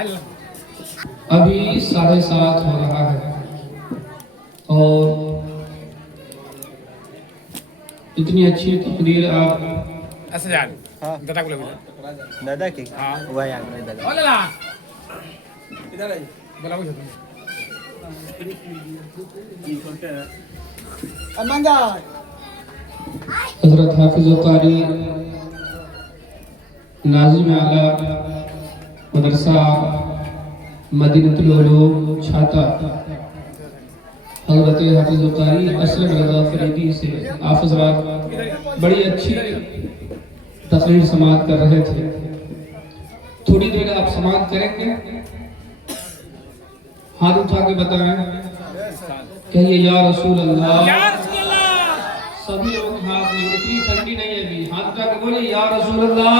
अभी 7:30 हो रहा है और इतनी अच्छी तकरीर आप ऐसे जान दादा को ले दादा की हाँ वही आगे दादा बोले ना इधर आई बोला कुछ अमंगा हज़रत हाफिज़ कारी नाज़िम आला मदरसा मदीनतुल उलूम छाता हज़रत हाफिज़ कारी असलम रज़ा फरीदी से आप हज़रात बड़ी अच्छी तकरीर समाअत कर रहे थे। थोड़ी देर आप समाअत करेंगे, हाथ उठा के बताएं, कहिए या रसूल अल्लाह। सभी लोग हाथ में, इतनी ठंडी नहीं है अभी, हाथ उठा के बोले या रसूल अल्लाह।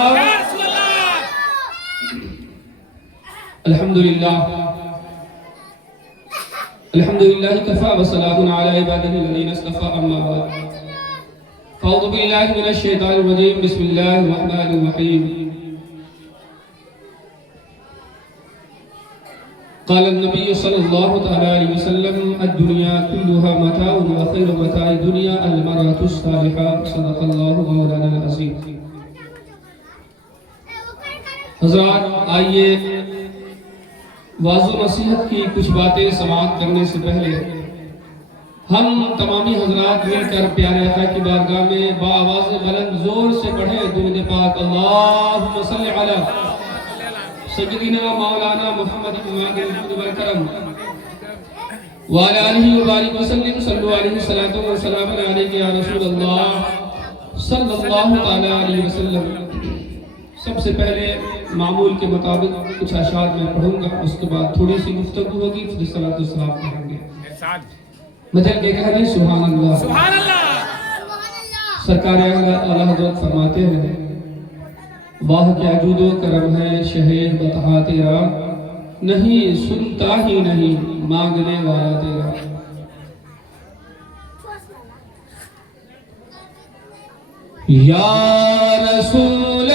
अल्हम्दुलिल्लाह अल्हम्दुलिल्लाह कफ़ा व सलामुन अला इबादिही अल्लज़ीना इस्तफ़ा अम्मा बाद फ़अऊज़ु बिल्लाहि मिनश शैतानिर रजीम बिस्मिल्लाहिर रहमानिर रहीम क़ाल नबी सल्लल्लाहु तआला अलैहि वसल्लम अद-दुनिया कुल्लुहा मताउन व खैरु मताइ दुनिया अल-मरअतु सालिहा सदक़ल्लाहु मौलाना अज़ीम। हज़रात आइए वाज़ो नसीहत की कुछ बातें समाअत करने से पहले हम तमामी हजरात मिलकर प्यारे आका की बारगाह में बाआवाज़ बुलंद जोर से पढ़े दुरूद पाक अल्लाहुम्मा सल्लि अला सय्यिदिना मौलाना मुहम्मद इमाम वल करम व अला आलिहि व बारिक व सल्लिम सल्लु अलैहि सलातो व सलाम अलैका या रसूल अल्लाह सल्लल्लाहु तआला अलैहि वसल्लम। सबसे पहले मामूल के मुताबिक कुछ अशार मैं पढ़ूंगा, उसके बाद थोड़ी सी गुफ्तगू होगी, फिर सलातो सलाम करेंगे। मजल के कहने सुभान अल्लाह सुभान अल्लाह। सरकार आला हज़रत फरमाते हैं, वाह क्या जूदो करम है शहे बता तेरा, नहीं सुनता ही नहीं मांगने वाला तेरा। या रसूल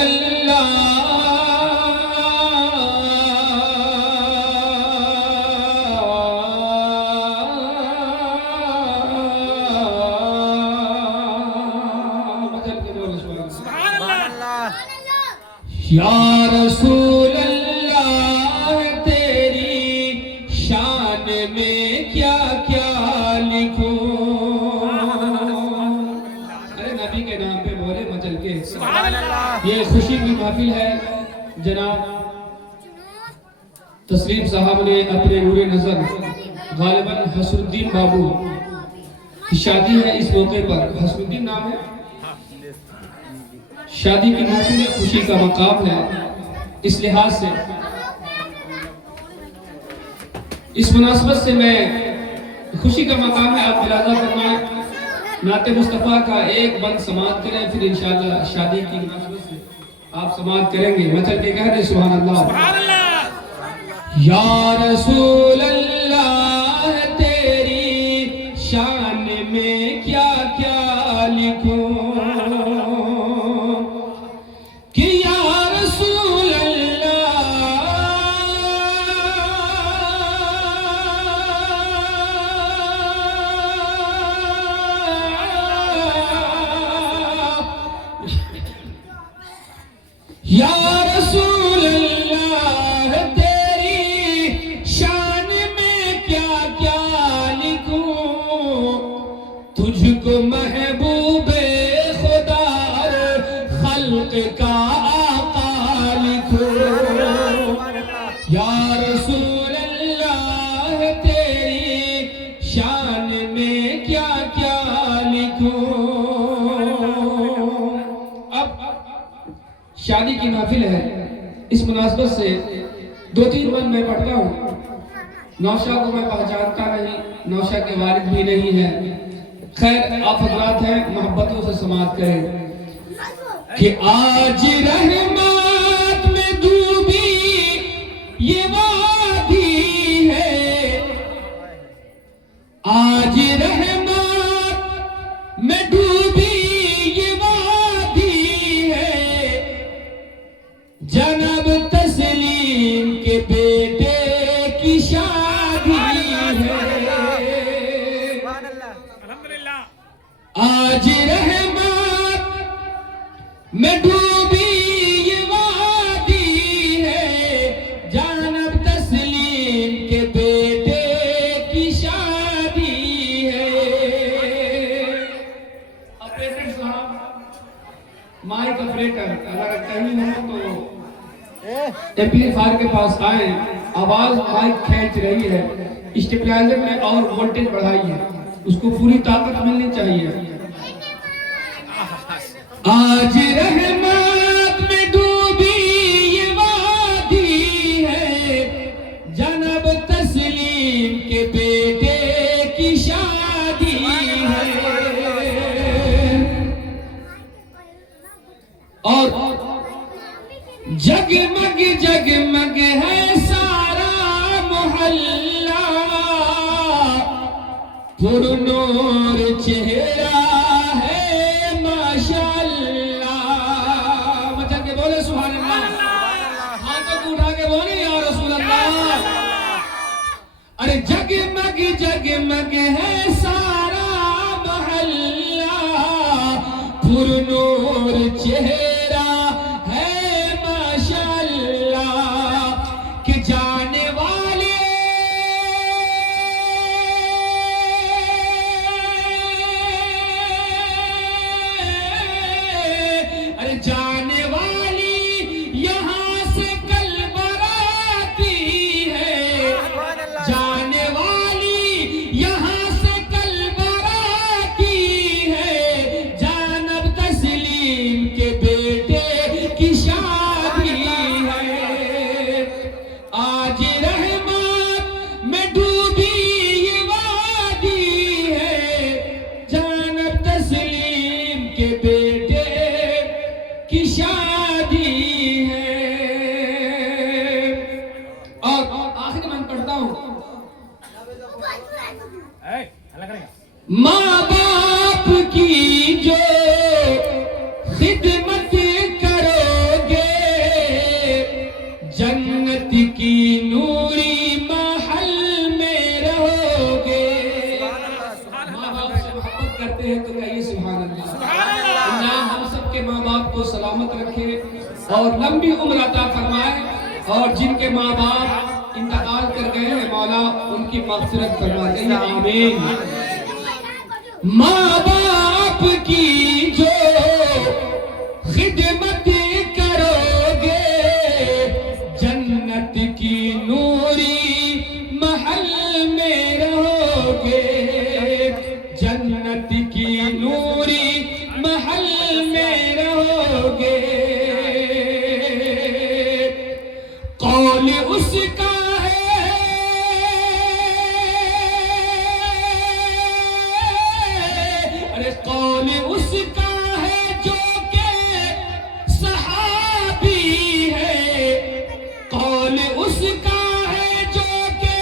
या रसूल अल्लाह तेरी शान में क्या क्या लिखूं। अरे नबी के नाम पे बोले मचल के। ये खुशी की महफिल है। जनाब तस्लीम साहब ने अपने नूरे नजर गालिबन हसनुद्दीन बाबू की शादी है, इस मौके पर हसनुद्दीन नाम है, शादी की महफिल है, खुशी का मकाम है। इस लिहाज से इस मुनासबत से मैं खुशी का मकाम है, आप मुलाजा फरमाएं, नाते मुस्तफ़ा का एक बंद समाअत करें, फिर इंशाअल्लाह शादी की मुनासबत से आप समाअत करेंगे। मचल के कह रहे सुभान अल्लाह। या रसूल अल्लाह तेरी शान में क्या क्या लिखूं, या रसूल अल्लाह तेरी शान में क्या क्या लिखूं, तुझको महबूबे खुदा खल्क का आका लिखूं। या रसूल अल्लाह तेरी शान में क्या क्या लिखूं। शादी की महफिल है, इस मुनासबत से 2-3 बंद मैं पढ़ता हूँ। नौशा को मैं पहचानता नहीं, नौशा के वालिद भी नहीं है, खैर आप हजरात हैं, मोहब्बतों से समाअत करें कि आज रहमत में डूबी ये वादी है, आज रहमत में डूबी ये वादी है, जनाब तस्लीम के एम्पलीफायर के पास आए, आवाज माइक खींच रही है, स्टेबलाइजर में और वोल्टेज बढ़ाइए, उसको पूरी ताकत मिलनी चाहिए। आज रहमत में डूबी ये वादी है, जनाब तस्लीम के बेटे की शादी है। और जगमग जगमग है सारा मोहल्ला, पुरनूर चेहरा है माशाअल्लाह। मचा के बोले सुभान अल्लाह, हाथों को उठा के बोले या रसूल अल्लाह। अरे जगमग जगमग है सारा मोहल्ला, पुरनूर चेहरा है माशाअल्लाह। कि जाने वाले अरे जाने वाली यहाँ से कल बराती है, जाने वाली यहाँ से कल बराती है, जानब तस्लीम के बेटे की शादी है। आज रहमत में डूबी ये वादी है, जानब तस्लीम के बेटे की शादी है। और आखिरी मैं पढ़ता हूं, हल्ला करेगा। माँ बाप की जो खिदमत करोगे, जन्नत की नूरी महल में रहोगे। माँ बाप से मोहब्बत करते हैं तो कहिए सुभान अल्लाह। अल्लाह हम सबके माँ बाप को सलामत रखे और लंबी उम्र अता फरमाए, और जिनके माँ बाप इंतकाल कर गए हैं मौला उनकी मग़फ़िरत फरमा दे, आमीन। माँ बाप की जो खिदमत करोगे, जन्नत की नूरी महल में रहोगे, जन्नत की नूरी महल में रहोगे। कौल उसका है अरे कौल उसका है जो के सहाबी है, कौल उसका है जो के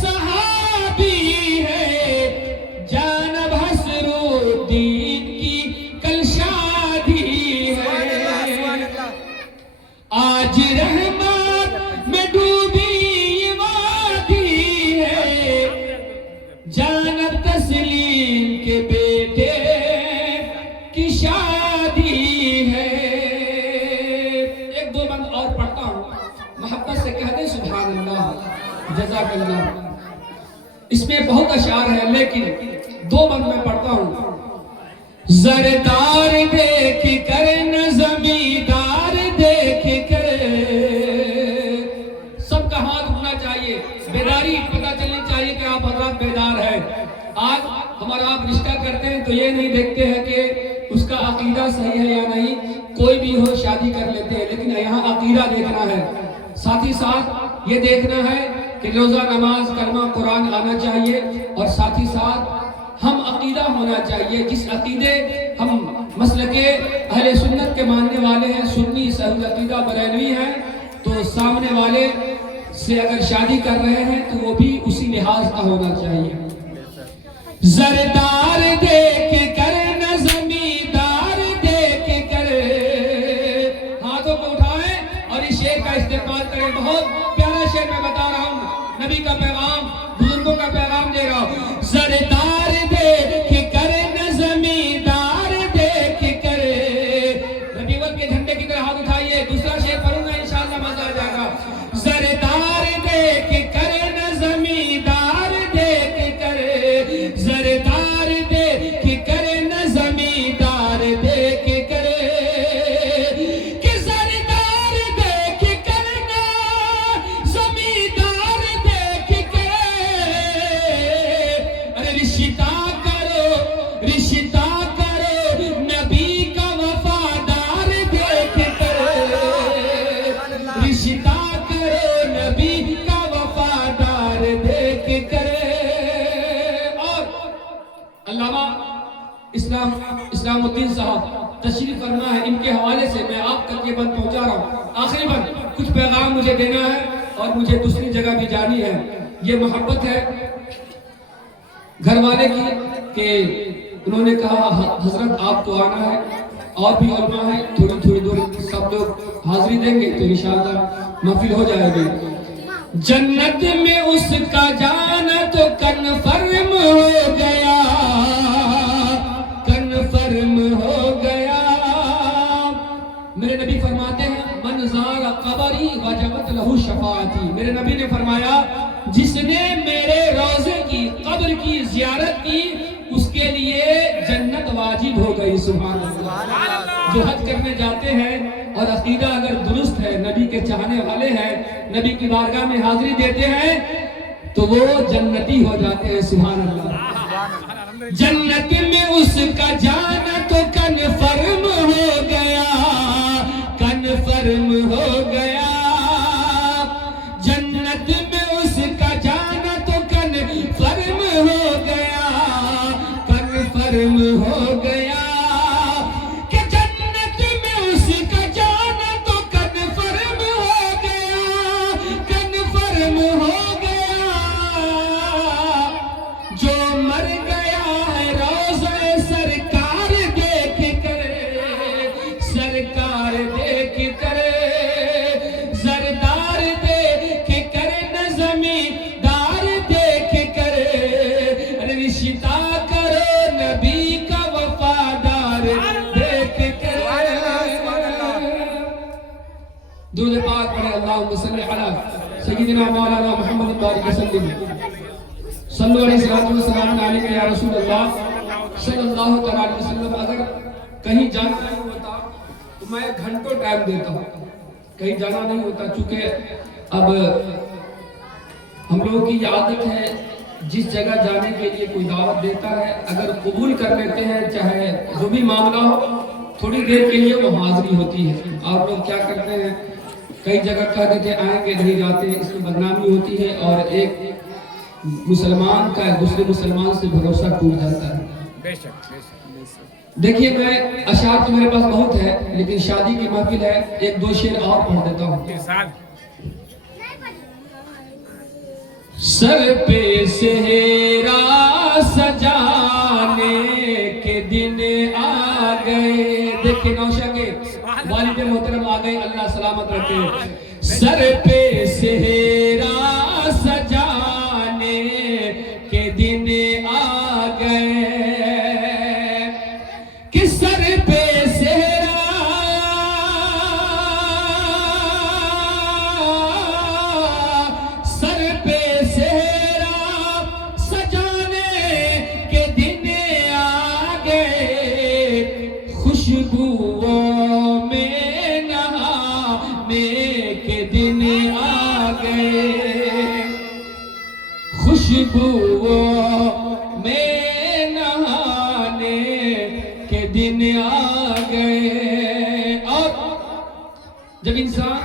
सहाबी है, जानब हसरुद्दीन की कल शादी है। आज रहमत में डूबी ये वादी है, जानब तस्लीम के बेटे की शादी है। एक दो बंद और पढ़ता हूं, मोहब्बत से कह दे सुभान अल्लाह, जज़ाकल्लाह। इसमें बहुत अशार है लेकिन दो बंद मैं पढ़ता हूं। जरदार देख कर न जमींदार देख कर, सबका हाथ उठना चाहिए, बेदारी पता चलनी चाहिए कि आप हजरात बेदार हैं। आज हमारा आप रिश्ता करते हैं तो ये नहीं देखते हैं कि उसका अकीदा सही है या नहीं, कोई भी हो शादी कर लेते हैं, लेकिन यहाँ अकीदा देखना है। साथ ही साथ ये देखना है कि रोजा नमाज कलमा कुरान आना चाहिए, और साथ ही साथ हम अकीदा होना चाहिए। जिस अकीदे हम मसलके अहले सुन्नत के मानने वाले हैं, सुन्नी सही अकीदा बरेलवी हैं, तो सामने वाले से अगर शादी कर रहे हैं तो वो भी उसी लिहाज का होना चाहिए। जरदार देख कर न जमींदार देख कर, हाथों को उठाएं और इस शेर का इस्तेमाल करें। बहुत प्यारा शेर मैं बता रहा हूँ, नबी का पैगाम, बुजुर्गों का पैगाम दे रहा हूँ। जरदार देख कर न जमींदार देख कर, रबीवल के झंडे की तरह हाथ उठाइए। दूसरा शेर पढ़ूंगा इंशाअल्लाह मजा आ जाएगा। जरदार देख कर न जमींदार देख कर, जरदार देख कर न जमींदार देख कर, कि जरदार देख कर इस्लामुद्दीन साहब तशरीफ फरमा है, इनके हवाले से मैं आप तक ये बंद पहुंचा रहा हूँ। आखिरी बंद कुछ पैगाम मुझे देना है और मुझे दूसरी जगह भी जानी है। ये मोहब्बत है घर वाले की कि उन्होंने कहा हजरत आपको आना है, और भी उलमा है, थोड़ी थोड़ी दूर सब लोग हाजिरी देंगे तो इंशाअल्लाह महफिल हो जाएगी। जन्नत में उसका जाना तो कन्फर्म हो गया, कन्फर्म हो गया। मेरे नबी फरमाते हैं मन ज़ारा क़बरी वजबत लहू शफाअती। मेरे नबी ने फरमाया जिसने मेरे रोज़े की कब्र की ज़ियारत की उसके लिए जन्नत वाजिब हो गई। सुभान अल्लाह। जो हज करने जाते हैं और अकीदा अगर दुरुस्त है, नबी के चाहने वाले हैं, नबी की बारगाह में हाजिरी देते हैं तो वो जन्नती हो जाते हैं। सुभान अल्लाह। जन्नत में उसका जाना तो कन्फर्म हो गया, कन्फर्म हो गया। जन्नत में उसका जाना तो कन्फर्म हो गया, कन्फर्म हो गया। कि जन्नत में उसका जाना तो कन्फर्म हो गया, कन्फर्म हो गया। जो मर गया है रोज़े सरकार देख कर, सरकार देख कर, सरदार देख कर, न जमींदार देख कर, रिश्ता करो नबी का वफादार देख कर। दुरूद पाक पढ़े अल्लाहुम्मा सल्ली अला सय्यिदिना मौलाना मुहम्मद बारिक वसल्लम सल्लल्लाहु अलैहि वसल्लम अलैहि या रसूल अल्लाह सल्लल्लाहु अलैहि वसल्लम। अगर कहीं जाना नहीं होता तो मैं घंटों टाइम देता हूँ, कहीं जाना नहीं होता चूंकि अब हम लोगों की आदत है जिस जगह जाने के लिए कोई दावत देता है अगर कबूल कर लेते हैं चाहे जो भी मामला हो, थोड़ी देर के लिए वो हाजिरी होती है। आप लोग क्या करते हैं कई जगह कह देते आएंगे नहीं जाते, इसमें बदनामी होती है और एक मुसलमान का दूसरे मुसलमान से भरोसा टूट जाता है। बेशक बेशक। देखिए मैं अशार तो मेरे पास बहुत है लेकिन शादी की महफिल है, एक दो शेर और पढ़ देता हूँ। सर पे सेहरा सजाने के दिन आ गए। देखिए नौशा के वालिद मोहतरम आ गए, अल्लाह सलामत रखे। सर पे सेहरा सजाने के दिन आ गए कि सर पे सेहरा खुशबुओं में नहाने के दिन आ गए, खुशबुओं में नहाने के दिन आ गए। और जब इंसान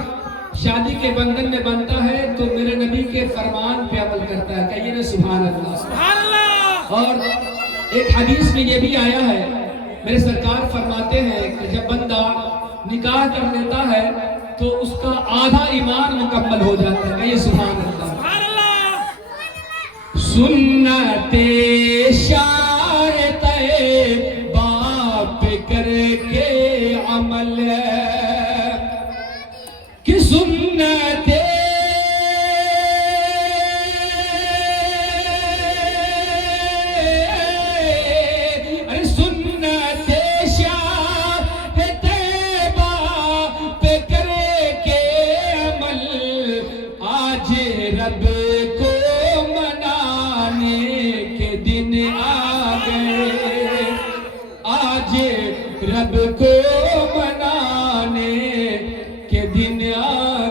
शादी के बंधन में बनता है तो मेरे नबी के फरमान पे अमल करता है। कहिए ना सुभान अल्लाह, सुभान अल्लाह। और एक हदीस में ये भी आया है, मेरे सरकार फरमाते हैं कि जब बंदा निकाह कर लेता है तो उसका आधा ईमान मुकम्मल हो जाता है। कहिए सुभान अल्लाह। सुन्नते शारते बाप करके अमल कि सुन्नते रब को मनाने के दिन आ गए, आज रब को मनाने के दिन आ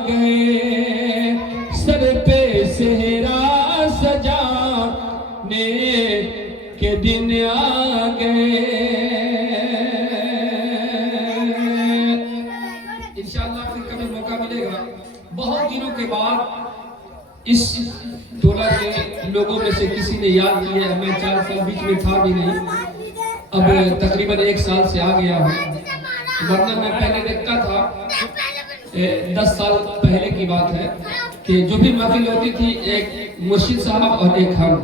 गए। सर पे सेहरा सजाने के दिन आ गए। इंशाअल्लाह फिर कभी मौका मिलेगा। बहुत दिनों के बाद इस टोला के लोगों में से किसी ने याद किया, मैं 4 साल बीच में था भी नहीं, अब तकरीबन 1 साल से आ गया हूँ, वरना मैं पहले देखता था 10 साल पहले की बात है कि जो भी महफिल होती थी एक मुर्शिद साहब और एक हम,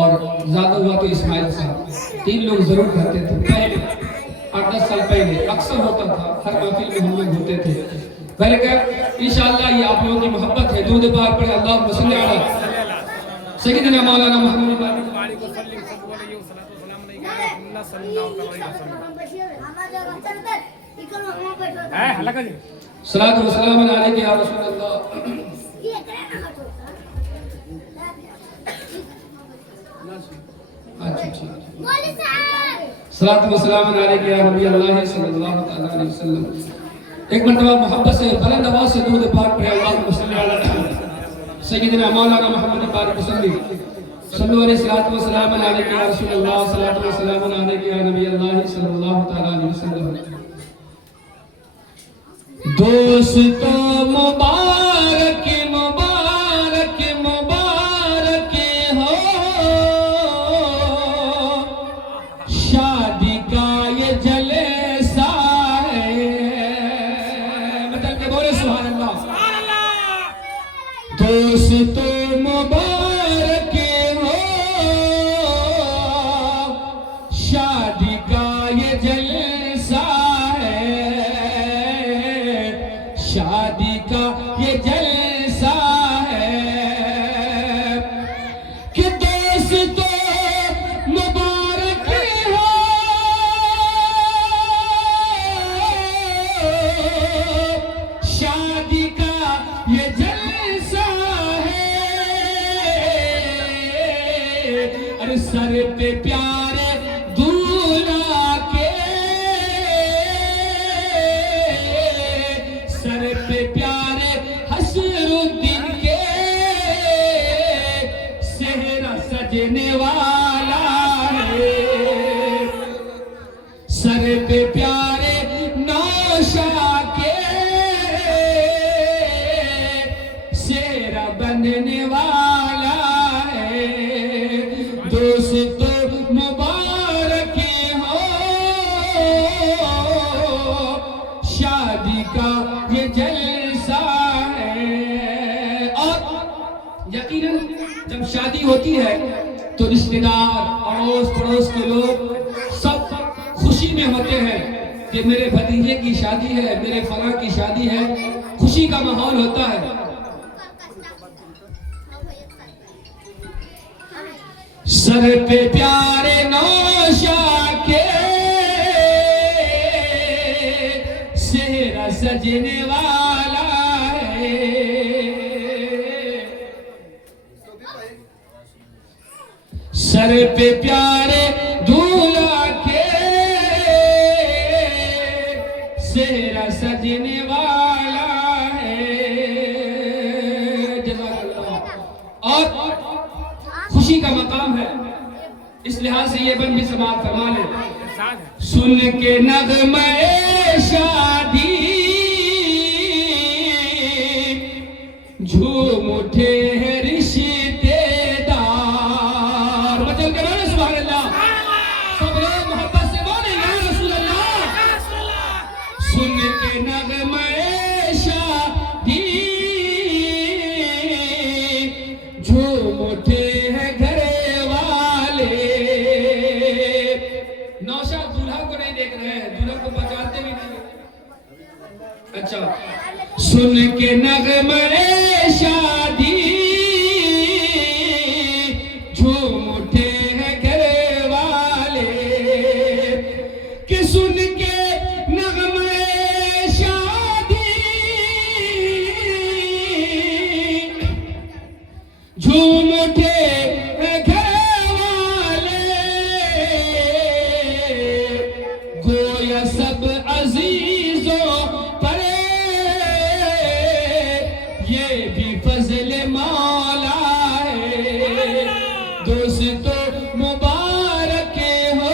और ज़्यादा हुआ तो इस्माइल साहब, 3 लोग जरूर करते थे। पहले 8-10 साल पहले अक्सर होता था, हर महफिल में हम लोग होते थे। पहले क्या इंशाअल्लाह ये आप लोगों की मोहब्बत है, दूध पाक पढ़े अल्लाहुम्मा सल्ली अला सय्यिदना मौलाना मोहम्मद सलातो व सलाम अलैका या रसूलल्लाह। अच्छा ठीक, सलातो व सलाम अलैका या नबी अल्लाह सल्लल्लाहु अलैहि वसल्लम। एक मर्तबा मोहब्बत से बुलंद आवाज से दूध पाक पढ़े अल्लाहुम्मा सल्ली अला सय्यिदना मौलाना मोहम्मद बारिक सल्लल्लाहु अलैहि वसल्लम अलैका या रसूलल्लाह सलातो व सलाम अलैका या नबी अल्लाह सल्लल्लाहु अलैहि वसल्लम। दोस्तों मुबारक मुबारक मुबारक हो शादी का ये जलसा है, मतलब के बोले सुभान अल्लाह। दोस्तों मुबारक हो शादी का ये जलसा है, शादी का ये जलसा है कि दोस्तों मुबारक हो शादी का ये जलसा है। अरे सर पे प्यारे दूल्हा के, सर पे प्यारे हसरुद्दीन के सेहरा सजने वाला है, सर पे प्यारे नौशा के सेहरा बनने वाला है। दोस्तों मुबारक हो शादी का ये जलसा है। और यकीनन जब शादी होती है तो रिश्तेदार अड़ोस पड़ोस के लोग सब खुशी में होते हैं कि मेरे भतीजे की शादी है, मेरे फला की शादी है, खुशी का माहौल होता है। सर पे प्यारे नौशा के सेहरा सजने वाला है, सर पे प्यारे दूल्हा के सेहरा सजने वाला है। जज़ाकल्लाह। और खुशी का मकाम है, इस लिहाज से ये बन भी समाप्त फरमा ले। सुन के नग़्मे शादी झूम उठे हैं रिश्तेदार, मतलब के बोले सुभान अल्लाह, सब लोग मोहब्बत से बोले या रसूल अल्लाह। सुन के नग़्मे शादी झूम उठे हैं घरे वाले। नौशा दूल्हा को नहीं देख रहे हैं, दूल्हा को बचाते भी नहीं। अच्छा, सुन के नग़्मे शादी झूम उठे हैं घरे वाले, कि सुन के नग़्मे शादी झूम उठे हैं घरे वाले, गोया सब अजीजों पर ये भी फजल मौला है। दोस्तों मुबारक हो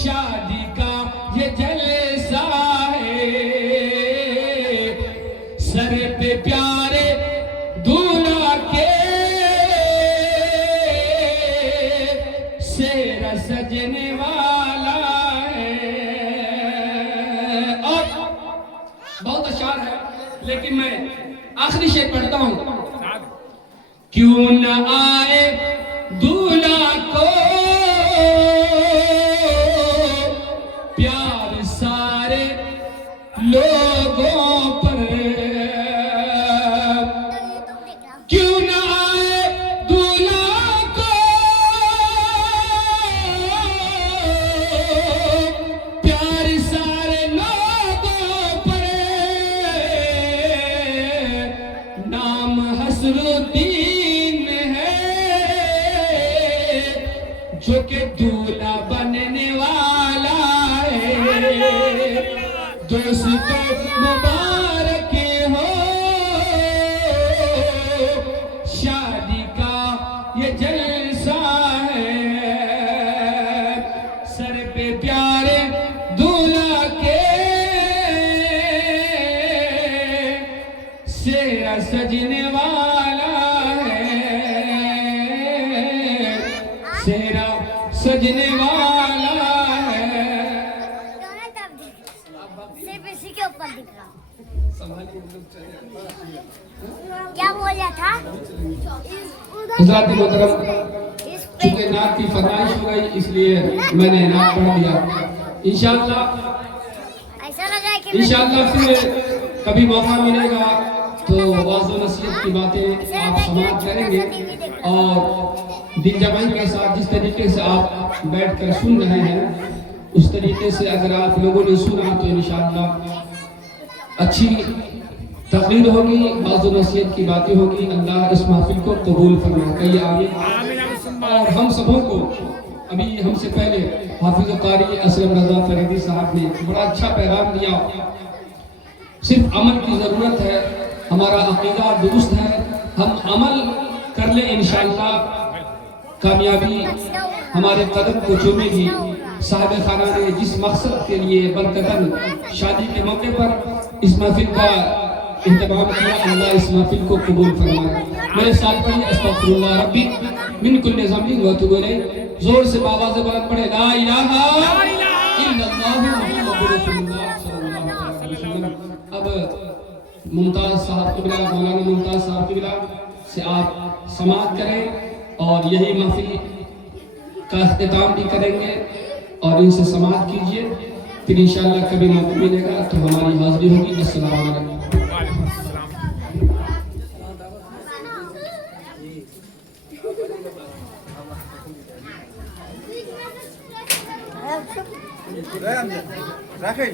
शादी का ये जलसा है, सर पे प्यारे दूल्हा के लेकिन मैं आखिरी शेर पढ़ता हूं। क्यों न आए दूल्हा को प्यार सारे लोगों पर, क्यों न आए दूल्हा को प्यार सारे लोगों पर, नाम हसरुद्दीन है जो कि दूल्हा बनने वाला है। दोस्तों मुबारक हो शादी का ये जलसा है, सर पे प्यारे दूल्हा के सेरा सजने वाला है, सेरा सजने वाला है। सिर्फ इसी के ऊपर दिख रहा। क्या बोला था? हज़रात मोहतरम, इस पे चूंकि नात की फरमाइश हो गई इसलिए मैंने नात पढ़ लिया। इंशाअल्लाह ऐसा लगा कि फिर कभी मौका मिलेगा तो वाज़ो नसीहत की बातें आप समाप्त करेंगे और दिल जमाई के साथ जिस तरीके से आप बैठकर सुन रहे हैं उस तरीके से अगर आप लोगों ने सुना तो इंशाअल्लाह अच्छी तकरीर होगी, वाज़ो नसीहत की बातें होगी। अल्लाह इस महफिल को कबूल फरमाए, कहिए आमीन। और हम सबों को अभी हमसे पहले हाफिज़ कारी असलम रज़ा फरीदी साहब ने बड़ा अच्छा पैगाम दिया। सिर्फ अमल की ज़रूरत है, हमारा अकीदा दुरुस्त है, हम अमल कर ले इंशाअल्लाह कामयाबी हमारे कदम को चूमेगी। साहिब खाना ने जिस मकसद के लिए बरकतन शादी के मौके पर इस महफिल का इंतजाम किया, अल्लाह इस महफिल को कबूल फरमाए। मेरे साथ पढ़िए अस्तगफिरुल्लाह रब्बी मिन कुल्ली ज़ंबिन व अतूबु इलैह। जोर से आवाज़ बुलंद पढ़े ला इलाहा इल्लल्लाह मुहम्मदुर रसूलुल्लाह सल्लल्लाहु अलैहि वसल्लम। अब मुमताज़ साहब क़िबला, मौलाना मुमताज़ साहब क़िबला से आप समाअत करें और यही महफिल का इख्तिताम भी करेंगे और इनसे समाअत कीजिए। फिर इंशाअल्लाह कभी मौका मिलेगा तो हमारी हाज़िरी होगी। अस्सलामु अलैकुम। राखें